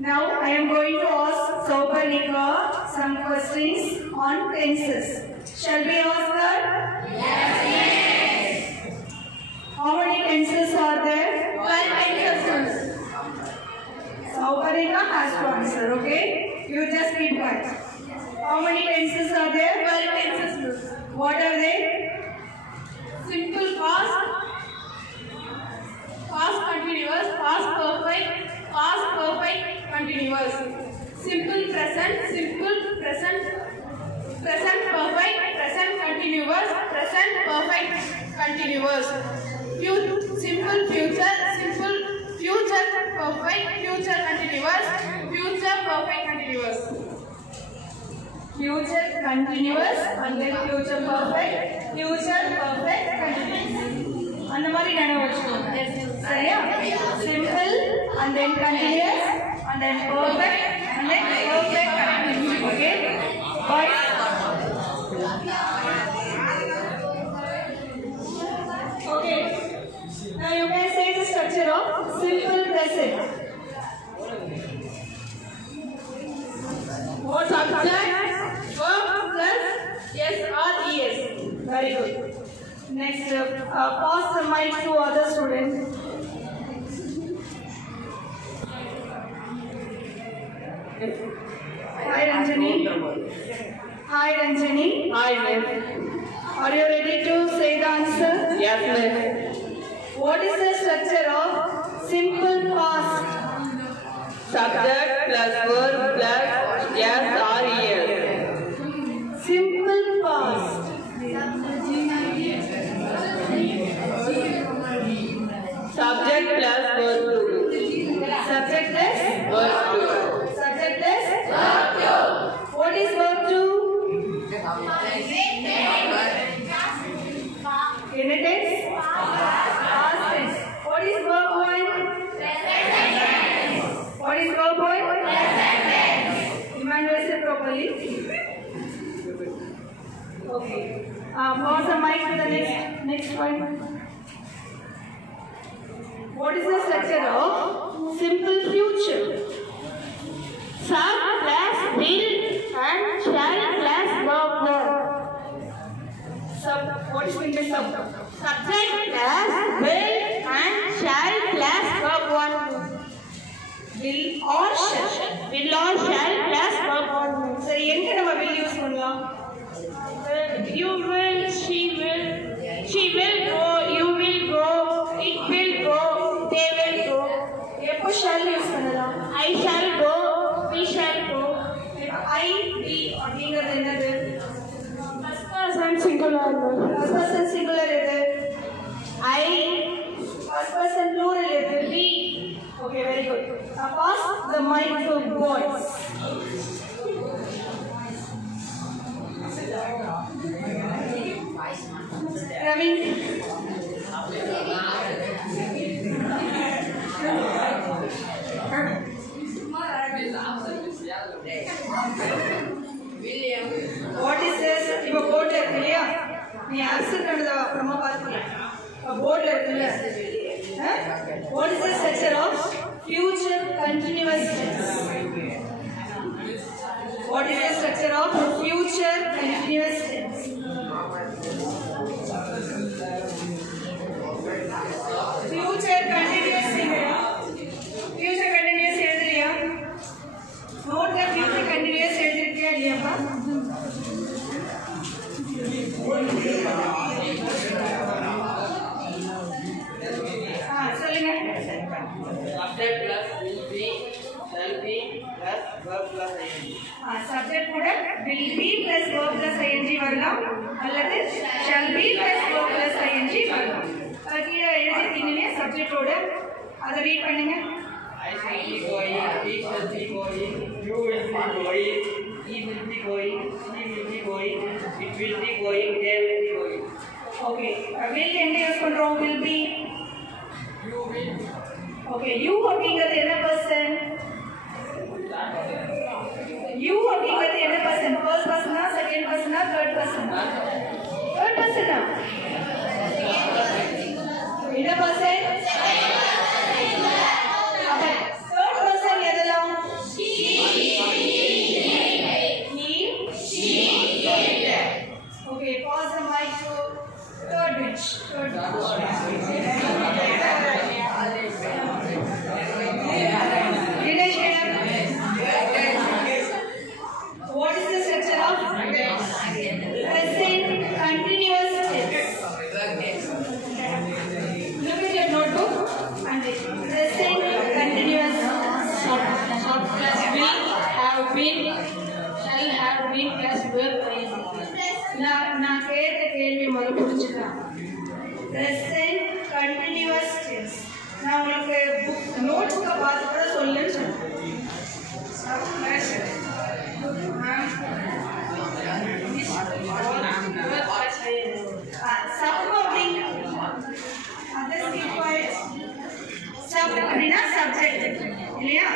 Now I am going to ask Sauparnika some questions on tenses. Shall we ask her? Yes. How many tenses are there? 12 tenses. Sauparnika has to answer, okay? You just keep quiet. How many tenses are there? 12 tenses. What are they? Simple past, past continuous, past perfect continuous. Simple present, present perfect, present continuous, present perfect continuous. Simple future, future perfect, future continuous, future perfect continuous. Future continuous and then future perfect continuous. அந்த மாதிரி ஞாபகம் வச்சுக்கோங்க. சரியா? Simple and then continuous and then perfect and then perfect continuous. Okay? But okay. Now you can say the structure of simple present. What subject? Verb plus yes or es. Very good. Next, pass the mic to other students. Hi Ranjani. Hi Ranjani. Hi, miss. Are you ready to say the answer? Yes, miss. What is the structure of simple past? Subject plus verb plus yes or yes. Simple past. Subject plus verb to. Subjectless. Verb to. Subjectless. What is verb to? In a tense? Past tense. What is verb point? What is verb point? Emmanuel said properly. Okay. Pass the mic to the next point. What is the structure of simple future? Sub plus will and shall plus verb one. What is meant by sub? Subject plus will and shall plus verb one. Will or shall? Will or shall plus verb one. சரி எங்க நம்ம will use பண்ணலாம்? You will, she will go, you will go, it will go, they will go. எப்போ shall use பண்ணலாம்? I shall go, we shall go. I, we அப்படிங்கிறது என்னது? First person singular. First person singular எது? I, First person plural எது? we. Okay, very good. Pass the mic to boys. Ravin. What is this? இப்போ போர்ட்ல இருக்கு இல்லையா? நீ ஆன்சர் பண்ணத அப்புறமா பாத்துக்கலாம். போர்ட்ல இருக்குல்ல? What is the structure of future continuous tense? What is the structure of future continuous tense? Future continuous future continuous எழுதுறியா? Note the future continuous எழுதிருக்கியா இல்லையாப்பா? சொல்லுங்க. Subject plus will be, shall be plus verb plus ing. Subject கூட will be plus verb plus ing வரலாம் அல்லது shall be plus verb plus ing வரலாம். கீழே எழுதிட்டீங்களே subject ஓட அதை ரீட் பண்ணுங்க. I shall be going, he shall be going, you will be going, he will be going, she will be going, it will be going, they will be going. Okay, will எங்க யூஸ் பண்றோம்? will be. You will. Okay, you அப்படிங்கிறது என்ன person? You அப்படிங்கிறது என்ன person? First person ஆ, second person ஆ, third person ஆ? Third person ஆ? என்ன person? அப்ப third person எதெல்லாம்? நோட் புக்கை பார்த்து கூட சொல்லுன்னு சொன்னேன். அப்படின்னா சப்ஜெக்ட் இல்லையா?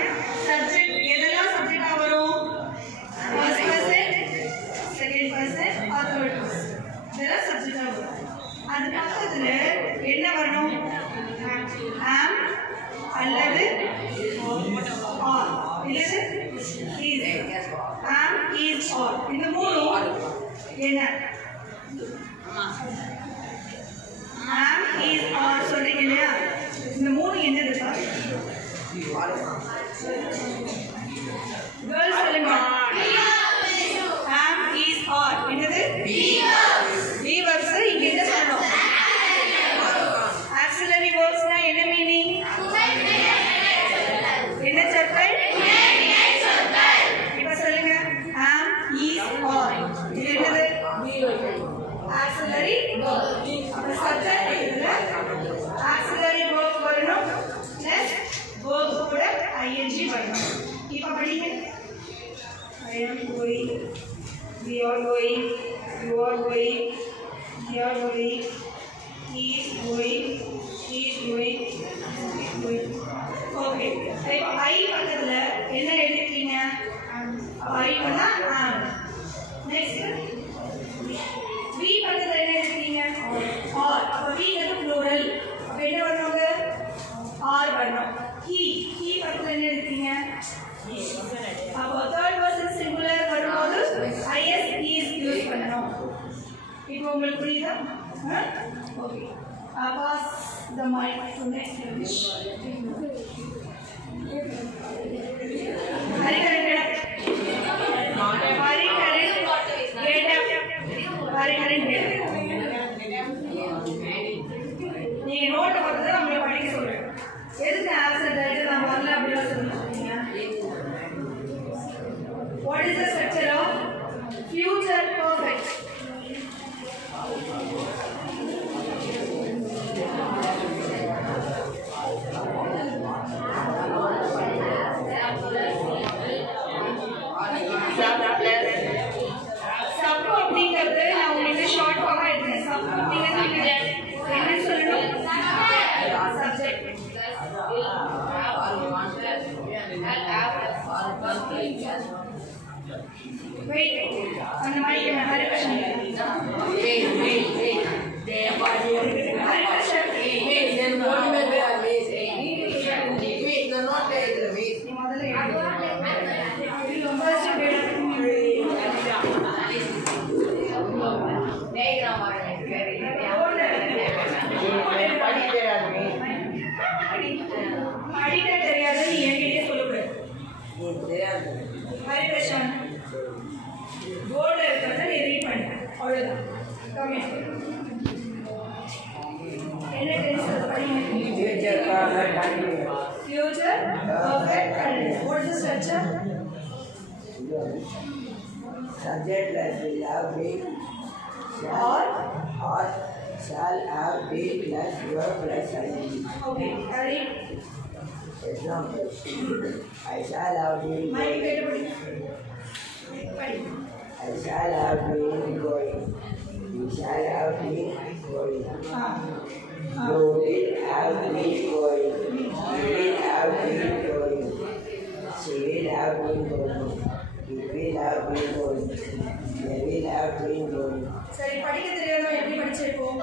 சப்ஜெக்ட் எதெல்லாம் சப்ஜெக்டா வரும்? First person, second person or third person, இதெல்லாம் சப்ஜெக்டா வரும். அது பக்கத்துல என்ன வரணும்? ஆம் அல்லது ஆர் இல்லது இஸ். ஆம் இஸ் ஆர் இந்த மூணும் என்ன? ஆம் இஸ் ஆர் சொல்றீங்க இல்லையா? இந்த மூணு என்னதுப்பா? கேர்ள்ஸ் சொல்லுங்க. ஆம் இஸ் ஆர் என்னது? Be verbs. இங்க என்ன சொல்லணும்? ஆக்ஸிலரி வெர்ப்ஸ்னா என்ன மீனிங்? என்ன சொற்கள்? இப்ப சொல்லுங்க. ஆம் இஸ் ஆர் இது என்னது? Auxiliary verb. அப்ப சப்ஜெக்ட் இதுல ஆக்ஸிலரி வெர்ப் வரணும், பிளஸ் வெர்ப் கூட ing வரணும். இப்ப படிங்க. I am going, we are going, you are going, they are going, he is going, she is going, he is going. Okay. இப்போ I பக்கத்துல என்ன எழுதிட்டீங்க? I பண்ணா am. Next V பக்கத்துல என்ன எழுதிட்டீங்க? or. அப்ப V ங்கிறது plural. அப்ப என்ன வரணுங்க? r வரணும். he பக்கத்துல என்ன எழுதிட்டீங்க? அப்போ third person singular வரும்போது is is யூஸ் பண்ணணும். இப்போ உங்களுக்கு புரியுதா? Okay. pass the mic to next English. Hariharan get up. நீங்க நோட்டை பார்த்து தான் உங்களை படிக்க சொல்றேன். எதுக்கு ஆப்சென்ட் ஆயிட்டு நான் வரல அப்படின்னு சொல்லுங்க. What is the structure of future perfect? Sub அப்படிங்கிறது நான் உங்களுக்கு ஷார்ட் ஃபார்மா எடுத்தேன். சப் அப்படிங்கிறது என்ன சொல்லணும்? சப்ஜெக்ட். Wait. அந்த மாதிரி ஹரி கிருஷ்ணன். படிக்க தெரியாது நீ என்கிட்டயே சொல்லக்கூடாது. ஹரி கிருஷ்ணன் போர்டு இருக்கிறத நீ ரீட் பண்ண அவ்வளோதான். என்ன டென்ஸ் படிங்க? Future perfect continuous. What is the structure? Subject plus will have been or shall have been plus verb plus ing. okay. Hurry. Example: I shall have been Mic going. கேட்டு படி. படி. I shall have been going. You shall have been going. You will have been going. You will have been going. She will have been going. You will have been going. They will have been going. சரி படிக்க தெரியாதவங்க எப்படி படிச்சிருப்போம்?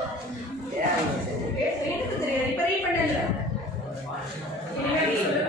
எனக்கு தெரியாது. இப்ப ரீட் பண்ணல. இனிமே சொல்லுங்க.